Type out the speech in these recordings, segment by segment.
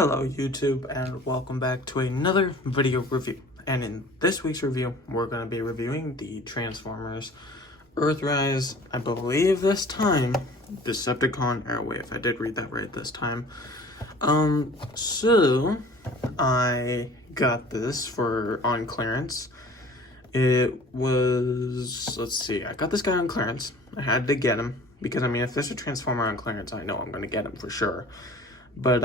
Hello YouTube and welcome back to another video review. And in this week's review, we're going to be reviewing the Transformers Earthrise, I believe this time, Decepticon Airwave. I did read that right this time. So I got this on clearance. It was, let's see, I got this guy on clearance. I had to get him because, I mean, if there's a Transformer on clearance, I know I'm going to get him for sure. But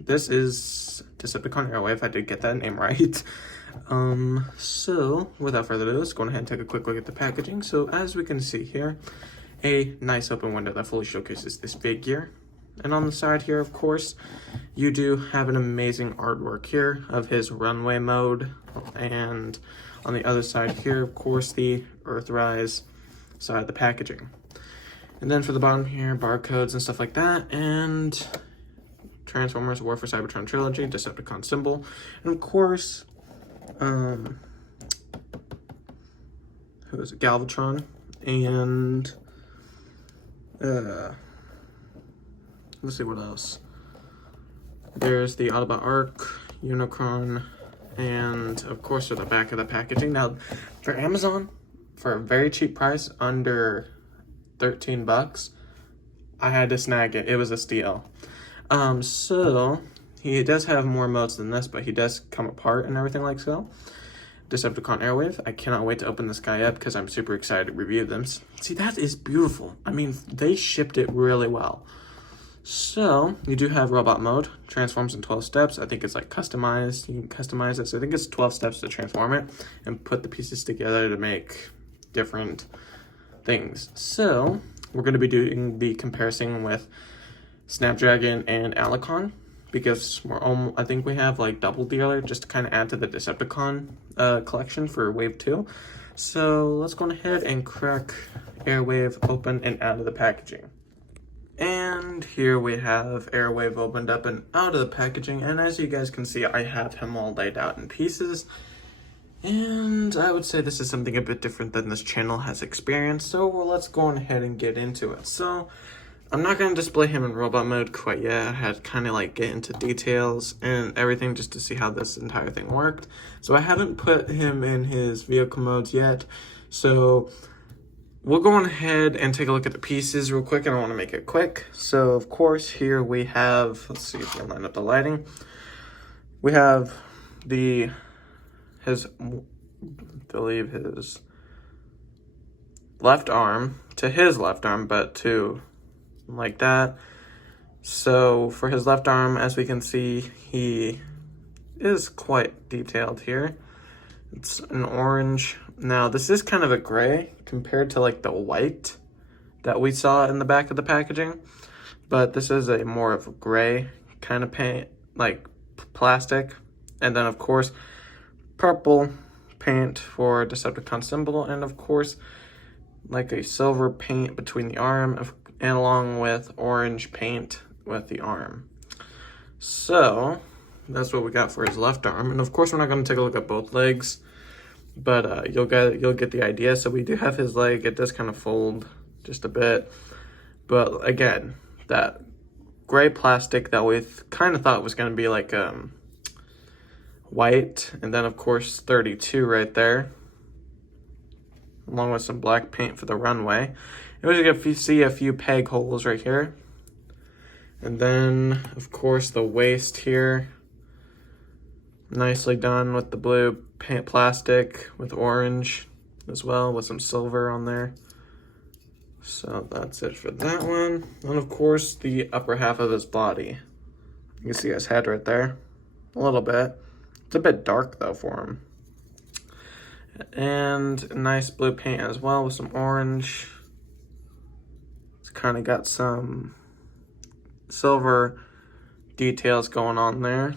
this is Decepticon Airwave. I did get that name right. So without further ado, let's go ahead and take a quick look at the packaging. So as we can see here, a nice open window that fully showcases this figure. And on the side here, of course, you do have an amazing artwork here of his runway mode. And on the other side here, of course, the Earthrise side of the packaging. And then for the bottom here, barcodes and stuff like that. And Transformers War for Cybertron Trilogy, Decepticon symbol, and of course, who is it? Galvatron, and let's see what else. There's the Autobot Arc, Unicron, and of course for the back of the packaging. Now, for Amazon, for a very cheap price, under 13 bucks, I had to snag it. It was a steal. So he does have more modes than this, but he does come apart and everything like so. Decepticon Airwave. I cannot wait to open this guy up because I'm super excited to review them. See, that is beautiful. I mean, they shipped it really well. So you do have robot mode, transforms in 12 steps. I think it's like customized. You can customize it. So I think it's 12 steps to transform it and put the pieces together to make different things. So we're going to be doing the comparison with Snapdragon and Alicon, because I think we have like double dealer just to kind of add to the Decepticon collection for Wave 2. So let's go ahead and crack Airwave open and out of the packaging. And here we have Airwave opened up and out of the packaging, and as you guys can see, I have him all laid out in pieces. And I would say this is something a bit different than this channel has experienced, so let's go ahead and get into it. So I'm not going to display him in robot mode quite yet. I had kind of like get into details and everything just to see how this entire thing worked. So I haven't put him in his vehicle modes yet. So we'll go on ahead and take a look at the pieces real quick, and I want to make it quick. So of course here we have, let's see if we can line up the lighting. We have his left arm to his left arm, but to like that. So for his left arm, as we can see, he is quite detailed here. It's an orange. Now this is kind of a gray compared to like the white that we saw in the back of the packaging, but this is a more of a gray kind of paint, like plastic. And then of course purple paint for Decepticon symbol, and of course like a silver paint between the arm and along with orange paint with the arm. So that's what we got for his left arm. And of course, we're not going to take a look at both legs, but you'll get the idea. So we do have his leg. It does kind of fold just a bit. But again, that gray plastic that we kind of thought was going to be like white. And then, of course, 32 right there, along with some black paint for the runway. If you see a few peg holes right here. And then, of course, the waist here. Nicely done with the blue paint plastic with orange as well, with some silver on there. So that's it for that one. And of course, the upper half of his body. You can see his head right there. A little bit. It's a bit dark, though, for him. And nice blue paint as well with some orange. Kind of got some silver details going on there.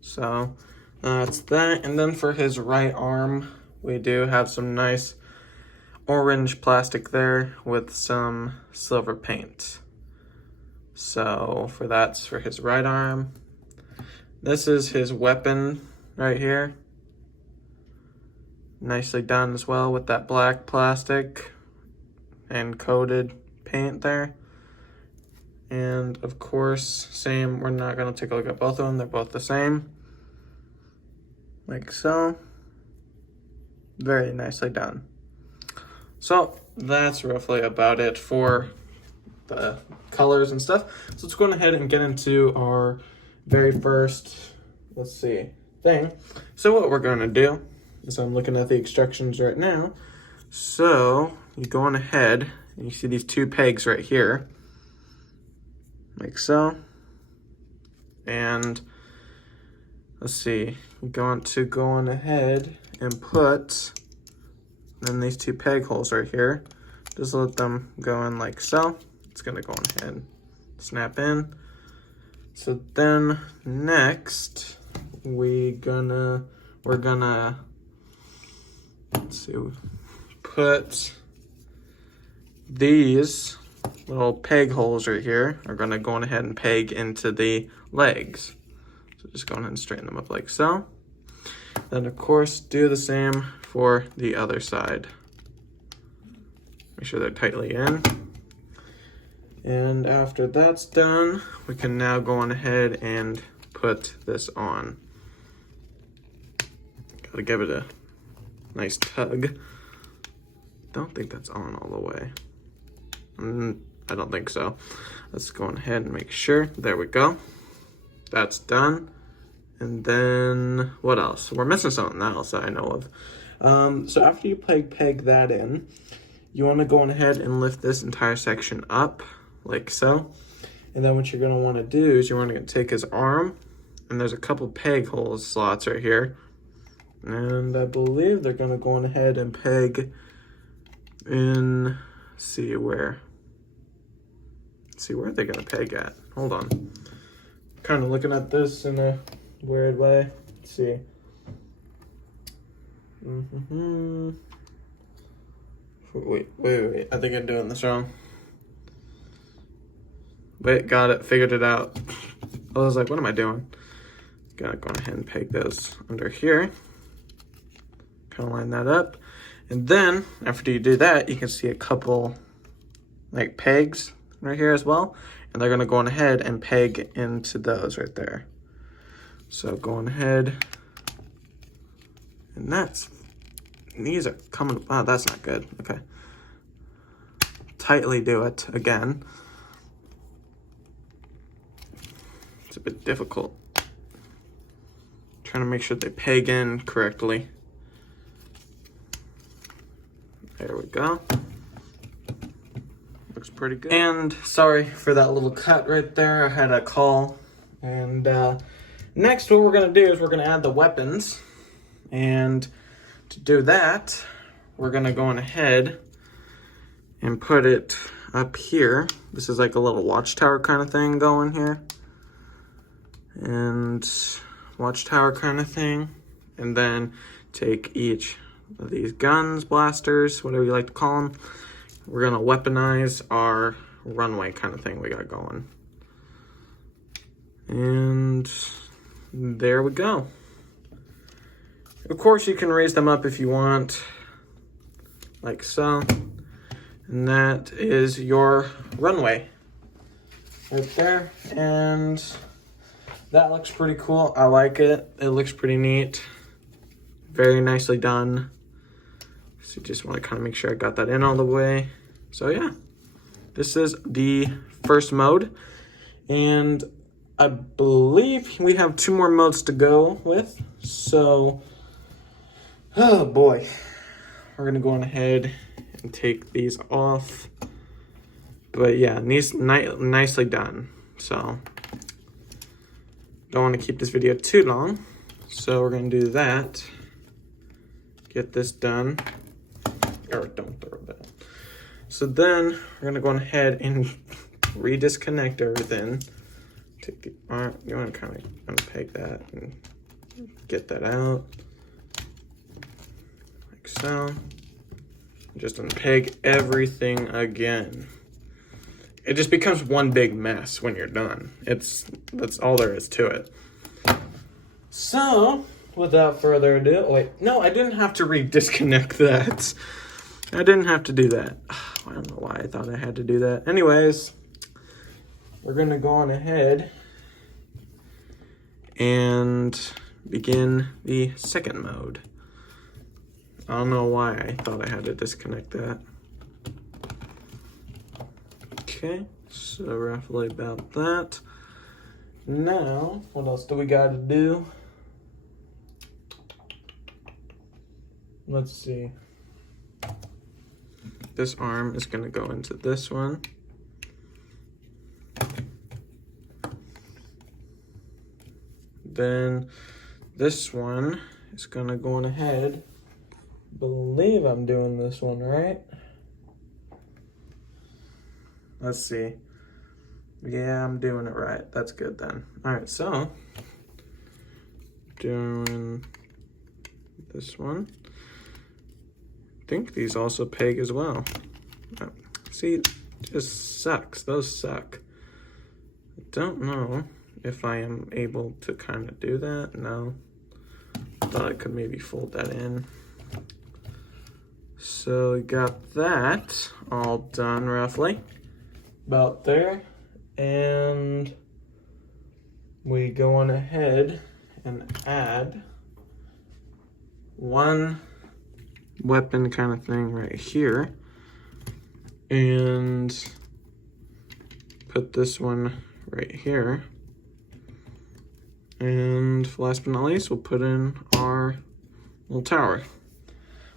So that's that. And then for his right arm, we do have some nice orange plastic there with some silver paint. So that's for his right arm. This is his weapon right here. Nicely done as well with that black plastic and coated paint there. And of course, same, we're not gonna take a look at both of them. They're both the same. Like so. Very nicely done. So that's roughly about it for the colors and stuff. So let's go ahead and get into our very first, let's see, thing. So what we're gonna do is, I'm looking at the instructions right now. So you go on ahead and you see these two pegs right here, like so. And let's see, you go on ahead and put in these two peg holes right here. Just let them go in like so. It's gonna go on ahead and snap in. So then next we're gonna let's see, put these little peg holes right here are gonna go on ahead and peg into the legs. So just go ahead and straighten them up like so. Then of course do the same for the other side. Make sure they're tightly in. And after that's done, we can now go on ahead and put this on. Gotta give it a nice tug. Don't think that's on all the way. I don't think so. Let's go on ahead and make sure. There we go. That's done. And then what else? We're missing something else that I know of. So after you peg that in, you want to go on ahead and lift this entire section up like so. And then what you're going to want to do is you're going to take his arm, and there's a couple peg hole slots right here. And I believe they're going to go on ahead and peg in, see where are they going to peg at? Hold on. Kind of looking at this in a weird way. Let's see. Wait. I think I'm doing this wrong. Wait, got it. Figured it out. I was like, what am I doing? Gotta go ahead and peg those under here. Kind of line that up. And then, after you do that, you can see a couple, like, pegs right here as well. And they're gonna go on ahead and peg into those right there. So go on ahead. And these are coming, wow, that's not good. Okay. Tightly do it again. It's a bit difficult. Trying to make sure they peg in correctly. There we go. Looks pretty good. And sorry for that little cut right there. I had a call. And next what we're gonna do is we're gonna add the weapons. And to do that, we're gonna go on ahead and put it up here. This is like a little watchtower kind of thing going here. And watchtower kind of thing. And then take each of these guns, blasters, whatever you like to call them. We're gonna weaponize our runway kind of thing we got going. And there we go. Of course, you can raise them up if you want, like so. And that is your runway right there. And that looks pretty cool. I like it. It looks pretty neat. Very nicely done. So just want to kind of make sure I got that in all the way. So yeah, this is the first mode. And I believe we have 2 more modes to go with. So, oh boy. We're going to go on ahead and take these off. But yeah, nicely done. So, don't want to keep this video too long. So we're going to do that. Get this done. Or don't throw that. So then we're going to go on ahead and redisconnect everything. Take the arm. You want to kind of unpeg that and get that out. Like so. Just unpeg everything again. It just becomes one big mess when you're done. That's all there is to it. So, without further ado, wait, no, I didn't have to redisconnect that. I didn't have to do that. I don't know why I thought I had to do that. Anyways, we're gonna go on ahead and begin the second mode. I don't know why I thought I had to disconnect that. Okay, so roughly about that. Now, what else do we gotta do? Let's see. This arm is gonna go into this one. Then this one is gonna go on ahead. Believe I'm doing this one right. Let's see. Yeah, I'm doing it right. That's good then. All right, so doing this one. I think these also peg as well. Oh, see, it just sucks. Those suck. I don't know if I am able to kind of do that. No. Thought I could maybe fold that in. So we got that all done roughly. About there. And we go on ahead and add one weapon kind of thing right here. And put this one right here. And last but not least, we'll put in our little tower.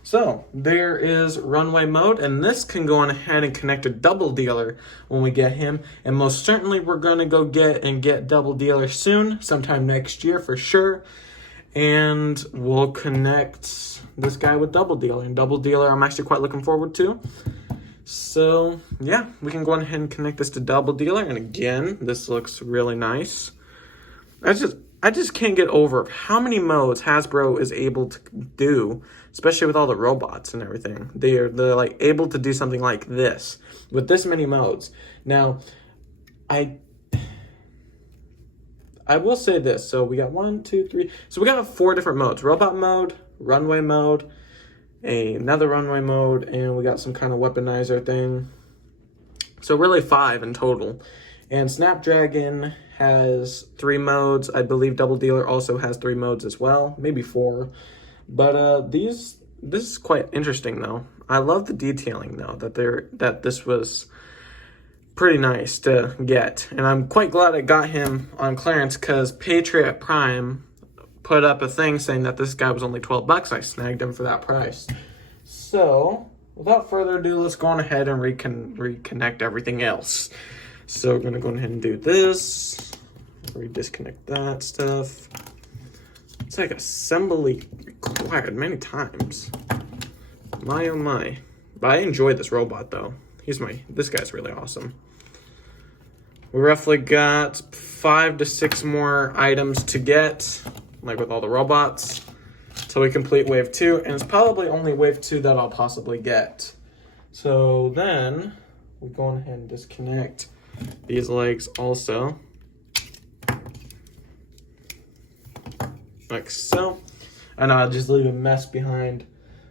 So there is runway mode, and this can go on ahead and connect a double dealer when we get him. And most certainly we're gonna go get double dealer soon, sometime next year for sure. And we'll connect this guy with double dealer. And double dealer I'm actually quite looking forward to. So yeah, we can go on ahead and connect this to double dealer. And again, this looks really nice. I just can't get over how many modes Hasbro is able to do, especially with all the robots and everything. They're like able to do something like this with this many modes. Now, I will say this. So we got 1, 2, 3. So we got 4 different modes: robot mode, runway mode, another runway mode, and we got some kind of weaponizer thing. So really 5 in total. And Snapdragon has 3 modes. I believe Double Dealer also has 3 modes as well, maybe 4. But this is quite interesting though. I love the detailing though, that this was pretty nice to get. And I'm quite glad I got him on clearance, because Patriot Prime put up a thing saying that this guy was only 12 bucks. I snagged him for that price. So without further ado, let's go on ahead and reconnect everything else. So we're gonna go ahead and do this. Disconnect that stuff. It's like assembly required many times. My oh my. But I enjoy this robot though. This guy's really awesome. We roughly got 5 to 6 more items to get, like with all the robots, till we complete wave 2, and it's probably only wave 2 that I'll possibly get. So then we go on ahead and disconnect these legs also, like so. And I'll just leave a mess behind.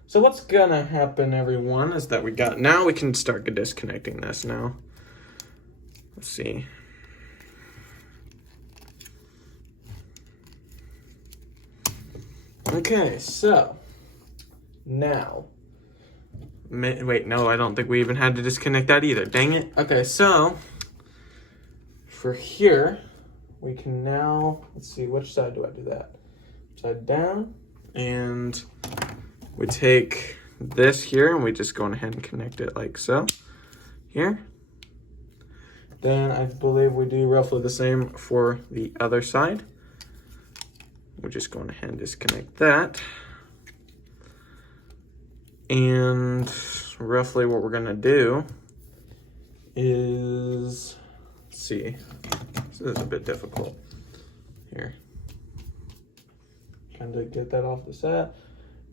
So what's gonna happen, everyone, is that now we can start disconnecting this now. Let's see. Okay, so now, wait, no, I don't think we even had to disconnect that either. Dang it. Okay, so for here, we can now, let's see, which side do I do that? Upside down, and we take this here and we just go ahead and connect it like so, here. Then I believe we do roughly the same for the other side. We're just going ahead and disconnect that. And roughly what we're gonna do is, let's see, this is a bit difficult here. Kind of get that off the set.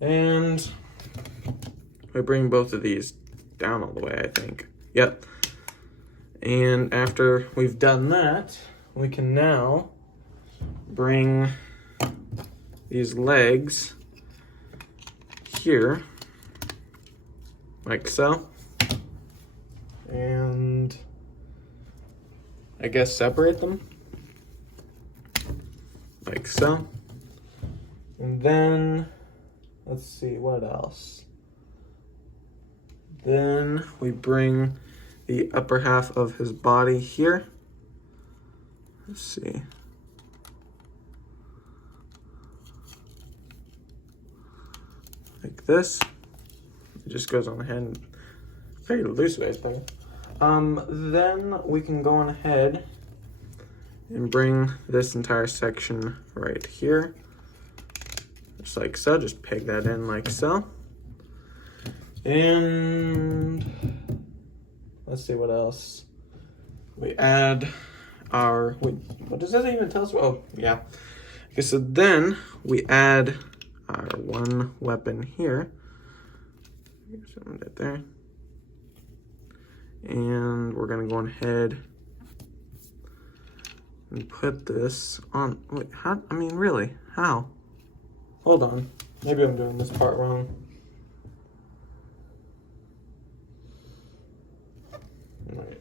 And we bring both of these down all the way, I think. Yep. And after we've done that, we can now bring these legs here, like so. And I guess, separate them. Like so. And then, let's see, what else? Then we bring the upper half of his body here. Let's see. Like this. It just goes on ahead and very loose ways thing. Then we can go on ahead and bring this entire section right here. Just like so, just peg that in like so. And let's see what else. We add our, wait, what does that even tell us? Oh, yeah. Okay, so then we add our one weapon here. Something right there. And we're gonna go ahead and put this on. Wait, how? I mean, really? How? Hold on. Maybe I'm doing this part wrong. Right.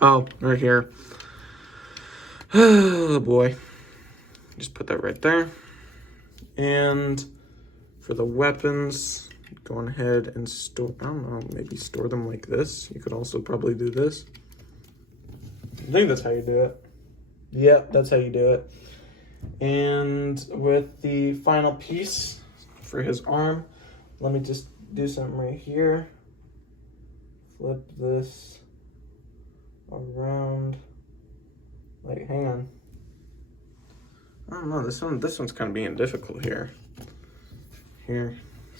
Oh, right here. Oh boy. Just put that right there. And for the weapons, go on ahead and store, I don't know, maybe store them like this. You could also probably do this. I think that's how you do it. Yep, that's how you do it. And with the final piece for his arm, let me just do something right here. Flip this around. Like, hang on. I don't know, this one's kind of being difficult here. Here.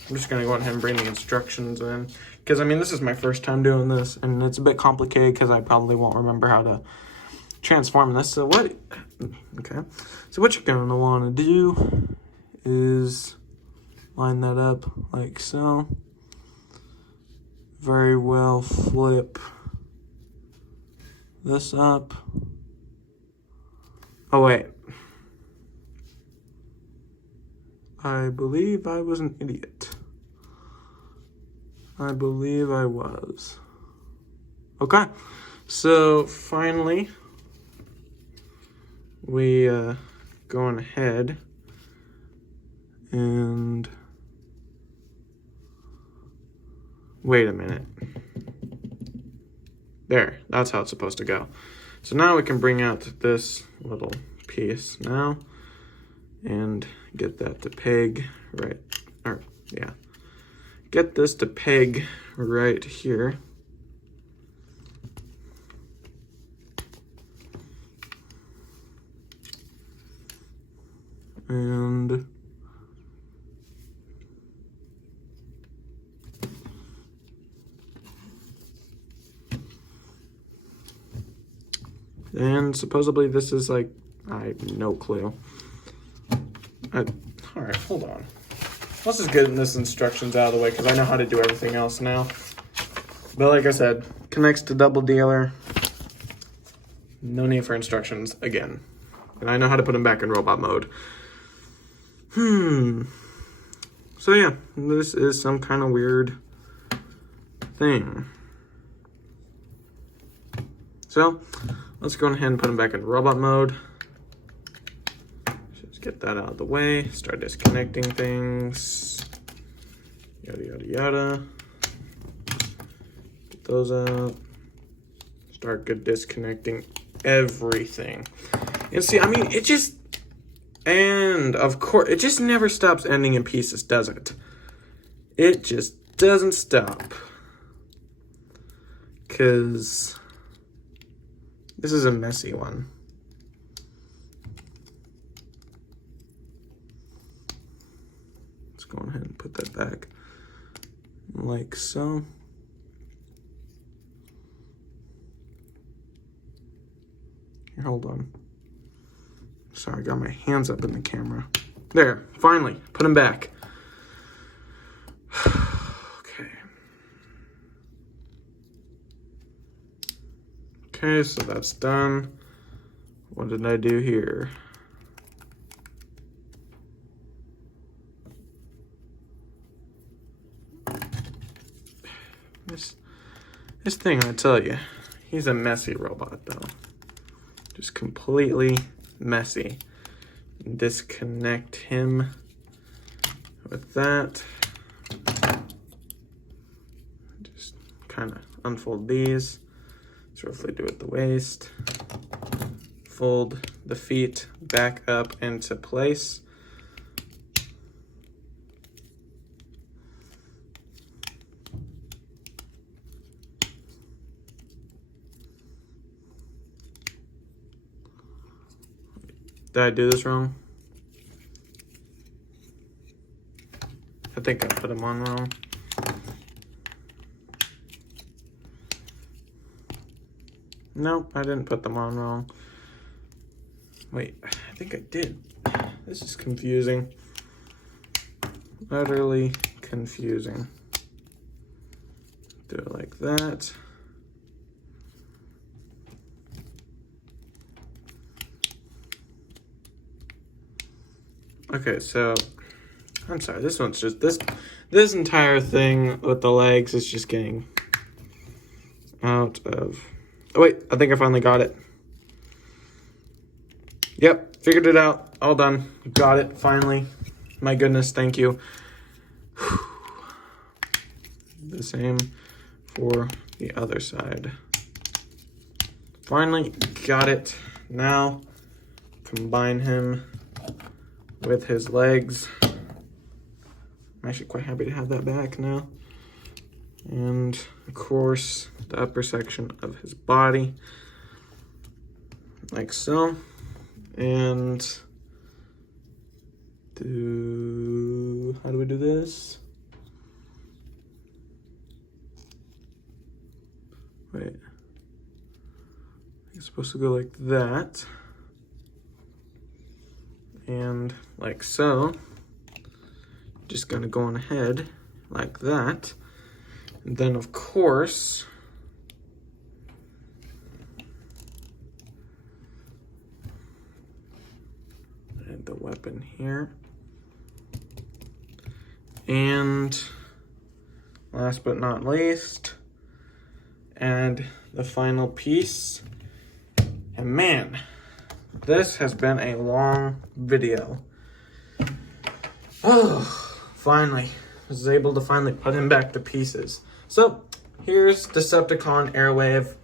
I'm just gonna go ahead and bring the instructions in. Because, I mean, this is my first time doing this, and it's a bit complicated because I probably won't remember how to transform this. So what, okay. So what you're gonna wanna do is line that up like so. Very well flip this up. Oh, wait. I believe I was an idiot. I believe I was. Okay, so finally, we go on ahead and wait a minute. There, that's how it's supposed to go. So now we can bring out this little piece now and get that to peg right, or yeah, get this to peg right here. And supposedly this is like, I have no clue. All right, hold on. Let's just get this instructions out of the way because I know how to do everything else now. But like I said, connects to double dealer. No need for instructions again. And I know how to put them back in robot mode. So yeah, this is some kind of weird thing. So let's go ahead and put them back in robot mode. Just get that out of the way. Start disconnecting things. Yada, yada, yada. Get those out. Start good disconnecting everything. And see, I mean, it just, and of course, it just never stops ending in pieces, does it? It just doesn't stop. Because this is a messy one. Let's go ahead and put that back like so. Here, hold on. Sorry, I got my hands up in the camera. There, finally, put them back. Okay. Okay, so that's done. What did I do here? This thing, I tell you, he's a messy robot, though. Just completely messy. Disconnect him with that. Just kind of unfold these. Let's roughly do it the waist. Fold the feet back up into place. Did I do this wrong? I think I put them on wrong. Nope, I didn't put them on wrong. Wait, I think I did. This is confusing. Utterly confusing. Do it like that. Okay, so I'm sorry, this one's just this entire thing with the legs is just getting out of. Oh wait, I think I finally got it. Yep, figured it out. All done. Got it finally. My goodness, thank you. The same for the other side. Finally got it. Now combine him with his legs. I'm actually quite happy to have that back now. And of course, the upper section of his body, like so. And how do we do this? Wait, it's supposed to go like that. And like so. Just gonna go on ahead like that. And then of course, add the weapon here. And last but not least, add the final piece. And man, this has been a long video. Oh. Finally, was able to finally put him back to pieces. So here's Decepticon Airwave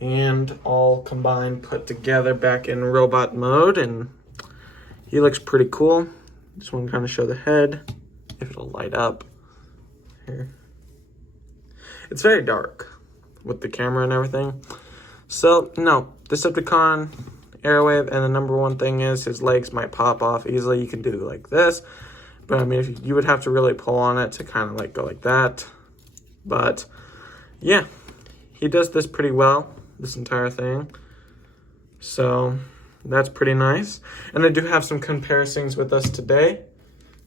and all combined put together back in robot mode, and he looks pretty cool. Just want to kind of show the head, if it'll light up here. It's very dark with the camera and everything. So no, Decepticon Airwave, and the number one thing is his legs might pop off easily. You can do like this. But I mean, if you would have to really pull on it to kind of like go like that. But yeah, he does this pretty well, this entire thing. So that's pretty nice. And I do have some comparisons with us today.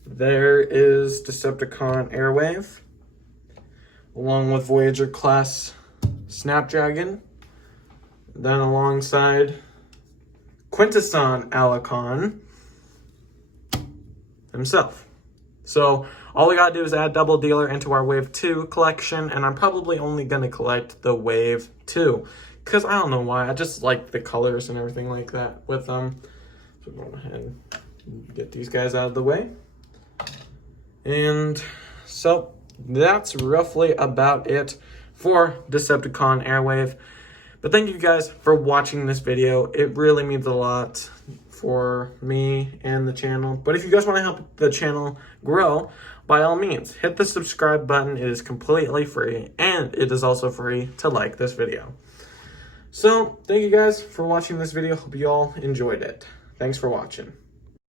There is Decepticon Airwave, along with Voyager class Snapdragon. Then alongside Quintesson Alicon himself. So all we gotta do is add Double Dealer into our Wave 2 collection, and I'm probably only gonna collect the Wave 2, because I don't know why, I just like the colors and everything like that with them. So go ahead and get these guys out of the way. And so that's roughly about it for Decepticon Airwave. But thank you guys for watching this video. It really means a lot for me and the channel. But if you guys want to help the channel grow, by all means, hit the subscribe button. It is completely free, and it is also free to like this video. So thank you guys for watching this video. Hope you all enjoyed it. Thanks for watching.